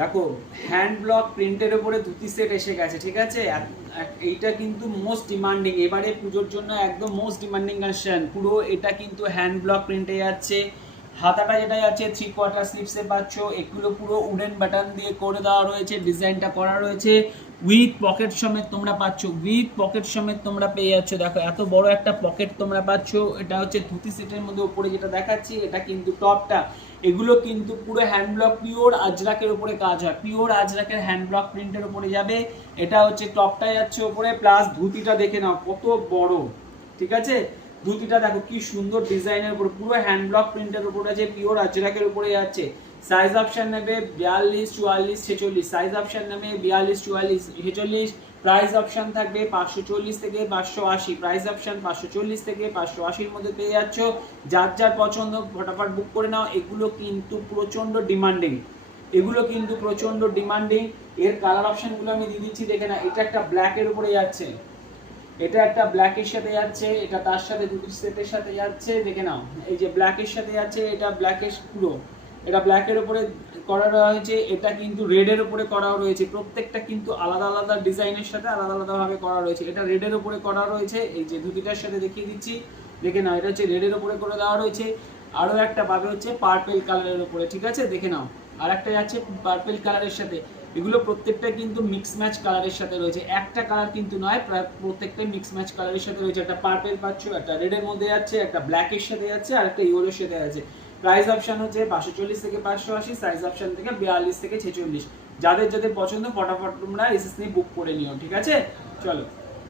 দেখো hand block প্রিন্টের উপরে ধুতি সেট এসে গেছে, ঠিক আছে। এইটা কিন্তু মোস্ট ডিমান্ডিং, এবারে পুজোর জন্য একদম মোস্ট ডিমান্ডিং কালেকশন। পুরো এটা কিন্তু হ্যান্ড ব্লক প্রিন্টে যাচ্ছে। হাতাটা যেটা যাচ্ছে 3/4 স্লিভসে পাচ্ছ, এগুলো পুরো উডেন বাটন দিয়ে করে দেওয়া রয়েছে, ডিজাইনটা করা রয়েছে। উইথ পকেট সমেত তোমরা পাচ্ছ, উইথ পকেট সমেত তোমরা পেয়ে যাচ্ছ। দেখো এত বড় একটা পকেট তোমরা পাচ্ছ। এটা হচ্ছে ধুতি সেটের মধ্যে উপরে যেটা দেখাচ্ছি, এটা কিন্তু টপটা। এগুলো কিন্তু পুরো হ্যান্ড ব্লক পিওর আজরাকের উপরে কাজ হয়, পিওর আজরাকের হ্যান্ড ব্লক প্রিন্টের উপরে যাবে। এটা হচ্ছে টপটা যাচ্ছে উপরে, প্লাস ধুতিটা দেখে নাও কত বড়, ঠিক আছে। ধুতিটা দেখো কি সুন্দর ডিজাইনের উপর, পুরো হ্যান্ড ব্লক প্রিন্টের উপরে আছে, পিওর আজরাকের উপরে যাচ্ছে। সাইজ অপশন নেবে 42, 44, 46, সাইজ অপশন নেবে 42, 44, 46। প্রাইস অপশন থাকবে 540 থেকে 580, প্রাইস অপশন 540 থেকে 580-র মধ্যে পেয়ে যাচ্ছ। যার যার পছন্দ ফটাফট বুক করে নাও। এগুলো কিন্তু প্রচন্ড ডিমান্ডিং, এগুলো কিন্তু প্রচন্ড ডিমান্ডিং। এর কালার অপশনগুলো আমি দিয়ে দিচ্ছি, দেখে না। এটা একটা ব্ল্যাকের উপরে যাচ্ছে, এটা একটা ব্ল্যাকের সাথে যাচ্ছে, এটা তার সাথে দুটো সেটের সাথে যাচ্ছে, দেখে নাও। এই যে ব্ল্যাকের সাথে যাচ্ছে, এটা ব্ল্যাকের পুরো, এটা ব্ল্যাকের উপরে করা রয়েছে, এটা কিন্তু রেডের উপরে করা রয়েছে। প্রত্যেকটা কিন্তু আলাদা আলাদা ডিজাইনের সাথে আলাদা আলাদা ভাবে করা রয়েছে। এটা রেডের উপরে করা রয়েছে, এই যে ধুতিটার সাথে দেখিয়ে দিচ্ছি, দেখে নাও। এটা হচ্ছে রেডের উপরে করে দেওয়া রয়েছে। আরও একটা পাবে হচ্ছে পার্পেল কালারের উপরে, ঠিক আছে, দেখে নাও। আর একটা যাচ্ছে পার্পেল কালারের সাথে। এগুলো প্রত্যেকটা কিন্তু মিক্স ম্যাচ কালারের সাথে রয়েছে, একটা কালার কিন্তু নয়, প্রায় প্রত্যেকটাই মিক্স ম্যাচ কালারের সাথে রয়েছে। একটা পার্পেল পাচ্ছ, একটা রেডের মধ্যে যাচ্ছে, একটা ব্ল্যাকের সাথে যাচ্ছে, আর একটা ইয়েলোর সাথে আছে। প্রাইস অপশন হচ্ছে 540 থেকে 580, সাইজ অপশন থেকে 42 থেকে 46। যাদের যাদের পছন্দ ফটাফট তোমরা এসএস নিয়ে বুক করে নিও, ঠিক আছে। চলো।